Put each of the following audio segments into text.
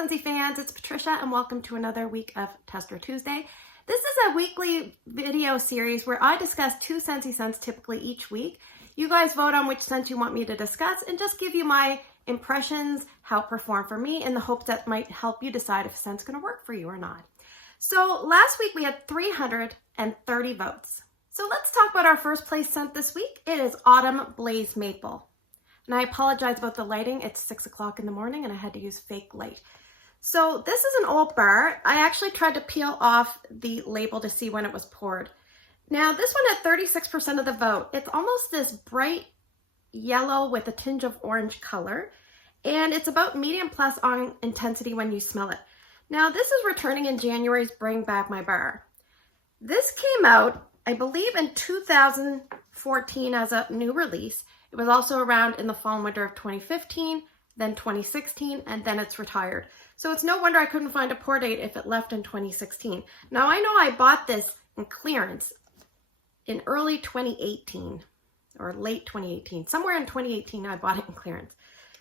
Scentsy fans, it's Patricia and welcome to another week of Tester Tuesday. This is a weekly video series where I discuss 2 Scentsy scents typically each week. You guys vote on which scent you want me to discuss and just give you my impressions, how it performed for me, in the hope that might help you decide if a scent's going to work for you or not. So last week we had 330 votes. So let's talk about our first place scent this week. It is Autumn Blaze Maple. And I apologize about the lighting. It's 6 o'clock in the morning and I had to use fake light. So this is an old bar. I actually tried to peel off the label to see when it was poured. Now this one had 36% of the vote. It's almost this bright yellow with a tinge of orange color. And it's about medium plus on intensity when you smell it. Now this is returning in January's Bring Back My Bar. This came out, I believe, in 2014 as a new release. It was also around in the fall and winter of 2015, then 2016, and then it's retired. So it's no wonder I couldn't find a pour date if it left in 2016. Now I know I bought this in clearance in early 2018 or late 2018. Somewhere in 2018 I bought it in clearance.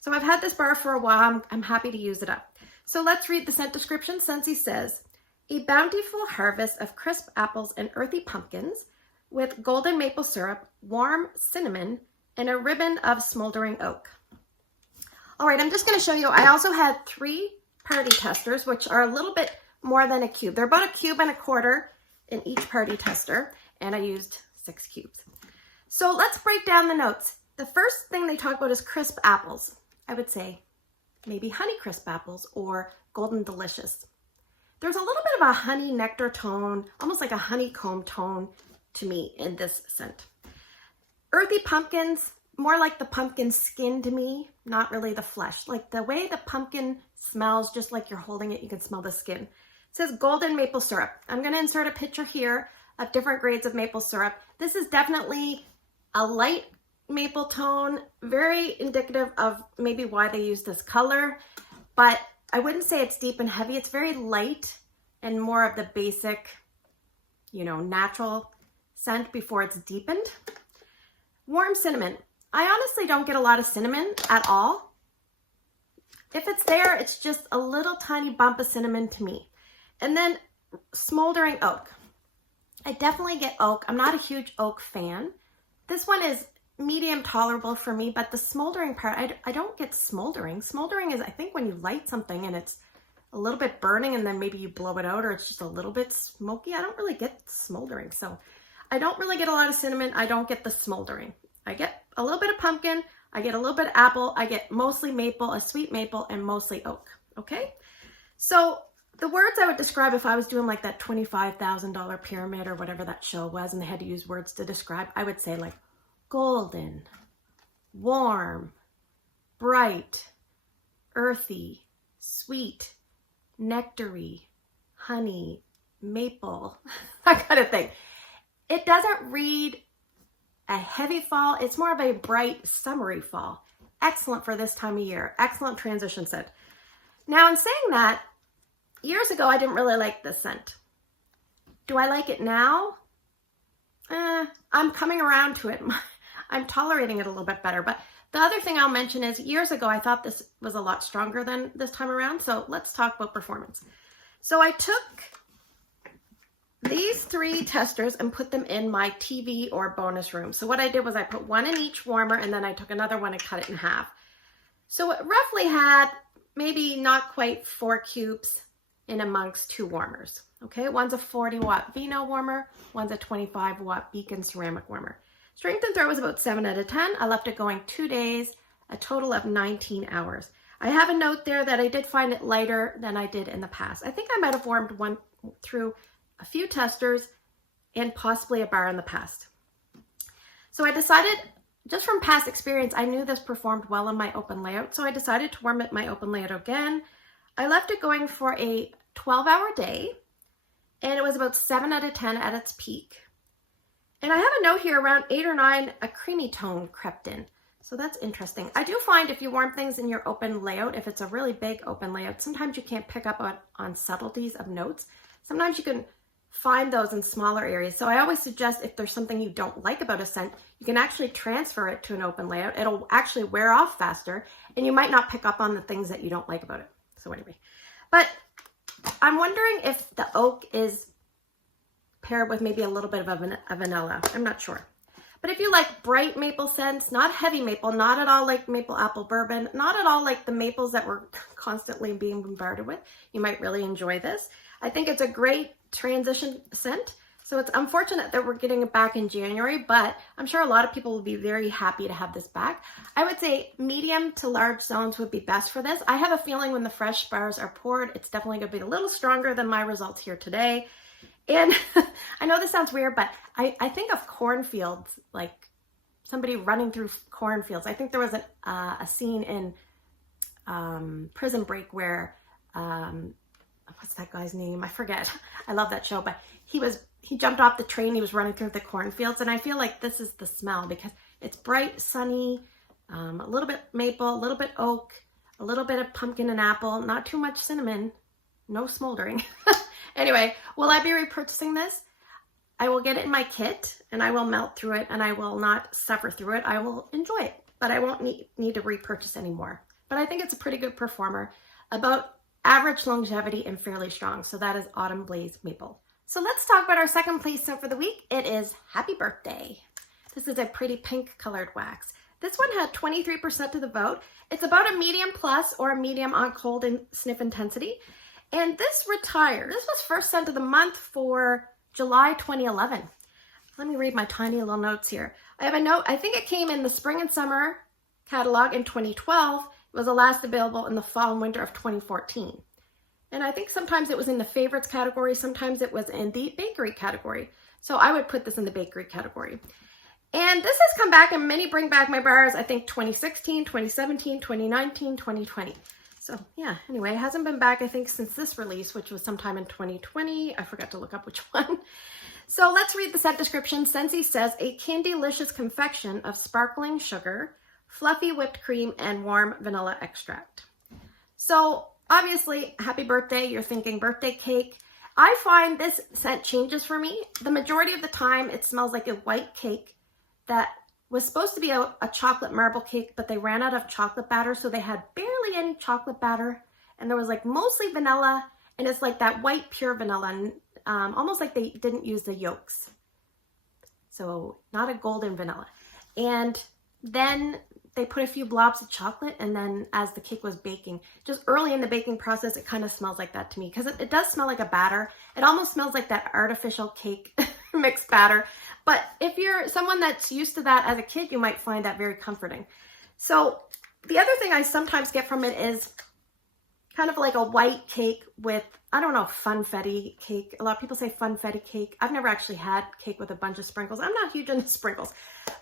So I've had this bar for a while. I'm happy to use it up. So let's read the scent description. Scentsy says, a bountiful harvest of crisp apples and earthy pumpkins with golden maple syrup, warm cinnamon, and a ribbon of smoldering oak. All right, I'm just going to show you. I also had 3 party testers, which are a little bit more than a cube. They're about a cube and a quarter in each party tester, and I used 6 cubes. So let's break down the notes. The first thing they talk about is crisp apples. I would say maybe honey crisp apples or golden delicious. There's a little bit of a honey nectar tone, almost like a honeycomb tone to me in this scent. Earthy pumpkins, more like the pumpkin skin to me, not really the flesh. Like the way the pumpkin smells, just like you're holding it, you can smell the skin. It says golden maple syrup. I'm going to insert a picture here of different grades of maple syrup. This is definitely a light maple tone, very indicative of maybe why they use this color, but I wouldn't say it's deep and heavy. It's very light and more of the basic, natural scent before it's deepened. Warm cinnamon. I honestly don't get a lot of cinnamon at all. If it's there, it's just a little tiny bump of cinnamon to me. And then smoldering oak. I definitely get oak. I'm not a huge oak fan. This one is medium tolerable for me, but the smoldering part, I don't get smoldering. Smoldering is, I think, when you light something and it's a little bit burning and then maybe you blow it out or it's just a little bit smoky. I don't really get smoldering. So I don't really get a lot of cinnamon. I don't get the smoldering. I get a little bit of pumpkin. I get a little bit of apple. I get mostly maple, a sweet maple, and mostly oak. Okay. So the words I would describe if I was doing like that $25,000 pyramid or whatever that show was and they had to use words to describe, I would say like golden, warm, bright, earthy, sweet, nectary, honey, maple, that kind of thing. It doesn't read a heavy fall. It's more of a bright, summery fall. Excellent for this time of year. Excellent transition scent. Now, in saying that, years ago, I didn't really like this scent. Do I like it now? I'm coming around to it. I'm tolerating it a little bit better. But the other thing I'll mention is years ago, I thought this was a lot stronger than this time around. So let's talk about performance. So I took these 3 testers and put them in my TV or bonus room. So what I did was I put one in each warmer and then I took another one and cut it in half. So it roughly had maybe not quite 4 cubes in amongst 2 warmers. Okay, one's a 40-watt Vino warmer, one's a 25-watt Beacon ceramic warmer. Strength and throw was about 7 out of 10. I left it going 2 days, a total of 19 hours. I have a note there that I did find it lighter than I did in the past. I think I might have warmed one through a few testers and possibly a bar in the past. So I decided, just from past experience, I knew this performed well in my open layout. So I decided to warm it in my open layout again. I left it going for a 12-hour day and it was about 7 out of 10 at its peak. And I have a note here around 8 or 9, a creamy tone crept in. So that's interesting. I do find if you warm things in your open layout, if it's a really big open layout, sometimes you can't pick up on subtleties of notes. Sometimes you can find those in smaller areas. So I always suggest if there's something you don't like about a scent, you can actually transfer it to an open layout. It'll actually wear off faster and you might not pick up on the things that you don't like about it. So anyway, but I'm wondering if the oak is paired with maybe a little bit of a vanilla. I'm not sure. But if you like bright maple scents, not heavy maple, not at all like maple apple bourbon, not at all like the maples that we're constantly being bombarded with, you might really enjoy this. I think it's a great transition scent. So it's unfortunate that we're getting it back in January, but I'm sure a lot of people will be very happy to have this back. I would say medium to large zones would be best for this. I have a feeling when the fresh bars are poured, it's definitely going to be a little stronger than my results here today. And I know this sounds weird, but I think of cornfields, like somebody running through cornfields. I think there was a scene in Prison Break where, what's that guy's name? I forget. I love that show, but he jumped off the train. He was running through the cornfields. And I feel like this is the smell because it's bright, sunny, a little bit maple, a little bit oak, a little bit of pumpkin and apple, not too much cinnamon, no smoldering. Anyway, will I be repurchasing this? I will get it in my kit and I will melt through it and I will not suffer through it. I will enjoy it, but I won't need to repurchase anymore. But I think it's a pretty good performer, about average longevity and fairly strong. So that is Autumn Blaze Maple. So let's talk about our second place scent for the week. It is Happy Birthday. This is a pretty pink colored wax. This one had 23% to the vote. It's about a medium plus or a medium on cold and sniff intensity. And this retired. This was first scent of the month for July 2011. Let me read my tiny little notes here. I have a note. I think it came in the spring and summer catalog in 2012. It was the last available in the fall and winter of 2014. And I think sometimes it was in the favorites category. Sometimes it was in the bakery category. So I would put this in the bakery category. And this has come back and many bring back my bars. I think 2016, 2017, 2019, 2020. So yeah, anyway, it hasn't been back, I think, since this release, which was sometime in 2020. I forgot to look up which one. So let's read the scent description. Scentsy says, a candy-licious confection of sparkling sugar, fluffy whipped cream, and warm vanilla extract. So obviously, happy birthday, you're thinking birthday cake. I find this scent changes for me. The majority of the time, it smells like a white cake that was supposed to be a chocolate marble cake, but they ran out of chocolate batter, so they had barely any chocolate batter, and there was like mostly vanilla, and it's like that white pure vanilla, and almost like they didn't use the yolks. So not a golden vanilla. And then they put a few blobs of chocolate, and then as the cake was baking, just early in the baking process, it kind of smells like that to me, because it does smell like a batter. It almost smells like that artificial cake mixed batter. But if you're someone that's used to that as a kid, you might find that very comforting. So the other thing I sometimes get from it is kind of like a white cake with, I don't know, funfetti cake. A lot of people say funfetti cake. I've never actually had cake with a bunch of sprinkles. I'm not huge into sprinkles.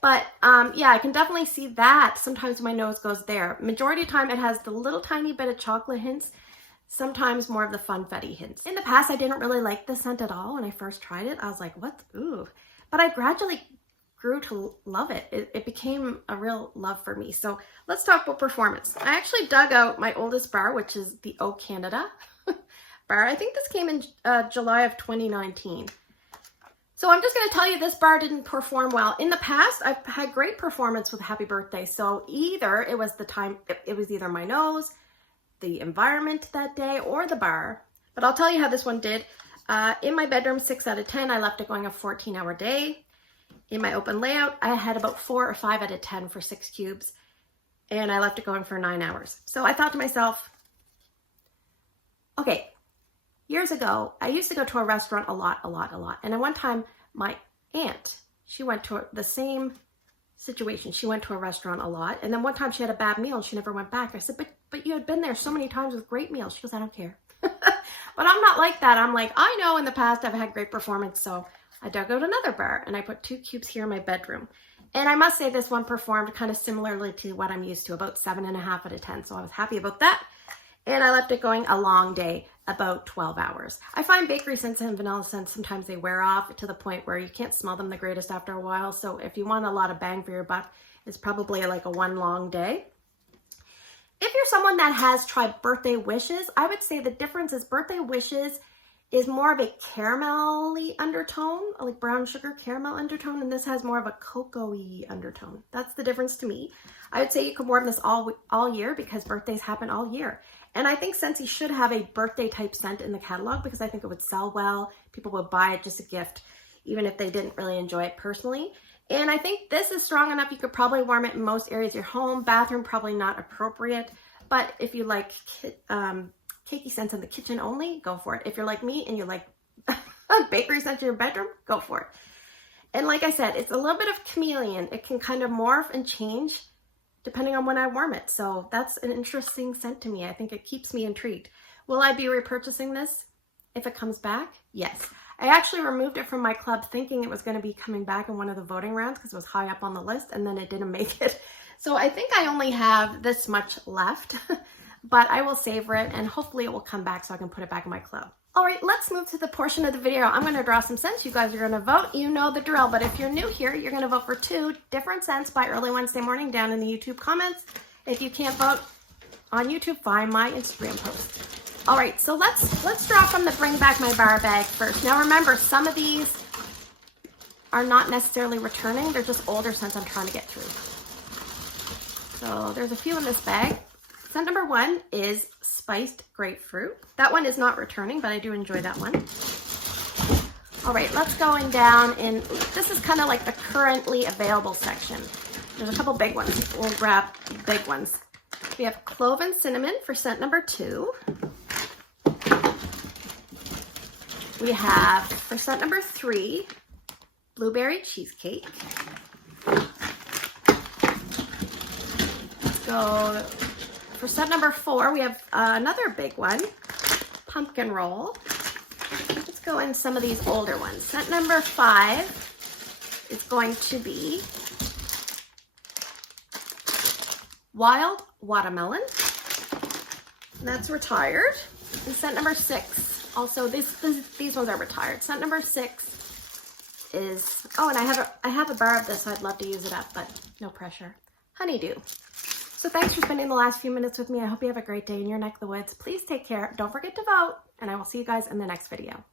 But yeah, I can definitely see that. Sometimes my nose goes there. Majority of the time it has the little tiny bit of chocolate hints. Sometimes more of the funfetti hints. In the past, I didn't really like this scent at all. When I first tried it, I was like, what? Ooh. But I gradually grew to love it. It became a real love for me. So let's talk about performance. I actually dug out my oldest bar, which is the O Canada bar. I think this came in July of 2019. So I'm just going to tell you this bar didn't perform well. In the past, I've had great performance with Happy Birthday. So either it was the time, it was either my nose, the environment that day, or the bar. But I'll tell you how this one did. In my bedroom, 6 out of 10, I left it going a 14-hour day. In my open layout, I had about 4 or 5 out of 10 for 6 cubes, and I left it going for 9 hours. So I thought to myself, okay, years ago, I used to go to a restaurant a lot. And at one time, my aunt, she went to the same situation. She went to a restaurant a lot, and then one time she had a bad meal and she never went back. I said, but you had been there so many times with great meals. She goes, I don't care. But I'm not like that. I'm like, I know in the past I've had great performance, so I dug out another bar and I put 2 cubes here in my bedroom. And I must say this one performed kind of similarly to what I'm used to, about 7.5 out of 10. So I was happy about that. And I left it going a long day, about 12 hours. I find bakery scents and vanilla scents, sometimes they wear off to the point where you can't smell them the greatest after a while. So if you want a lot of bang for your buck, it's probably like a one long day. If you're someone that has tried Birthday Wishes, I would say the difference is Birthday Wishes is more of a caramel-y undertone, like brown sugar caramel undertone, and this has more of a cocoa-y undertone. That's the difference to me. I would say you can warm this all year because birthdays happen all year. And I think Scentsy should have a birthday type scent in the catalog because I think it would sell well. People would buy it just a gift, even if they didn't really enjoy it personally. And I think this is strong enough. You could probably warm it in most areas of your home. Bathroom, probably not appropriate. But if you like cakey scents in the kitchen only, go for it. If you're like me and you like bakery scents in your bedroom, go for it. And like I said, it's a little bit of chameleon. It can kind of morph and change depending on when I warm it. So that's an interesting scent to me. I think it keeps me intrigued. Will I be repurchasing this if it comes back? Yes. I actually removed it from my club thinking it was going to be coming back in one of the voting rounds because it was high up on the list, and then it didn't make it. So I think I only have this much left, but I will savor it and hopefully it will come back so I can put it back in my club. All right, let's move to the portion of the video. I'm going to draw some scents. You guys are going to vote. You know the drill, but if you're new here, you're going to vote for 2 different scents by early Wednesday morning down in the YouTube comments. If you can't vote on YouTube, find my Instagram post. All right, so let's draw from the Bring Back My Bar bag first. Now remember, some of these are not necessarily returning. They're just older scents I'm trying to get through. So there's a few in this bag. Scent number 1 is Spiced Grapefruit. That one is not returning, but I do enjoy that one. All right, let's go down in, this is kind of like the currently available section. There's a couple big ones. We'll grab big ones. We have Clove and Cinnamon for scent number 2. We have, for scent number 3, Blueberry Cheesecake. Let's go, for scent number 4, we have another big one, Pumpkin Roll. Let's go in some of these older ones. Scent number 5 is going to be Wild Watermelon. And that's retired. And scent number 6. Also, these ones are retired. Scent number 6 is, oh, and I have a bar of this, so I'd love to use it up, but no pressure. Honeydew. So thanks for spending the last few minutes with me. I hope you have a great day in your neck of the woods. Please take care. Don't forget to vote, and I will see you guys in the next video.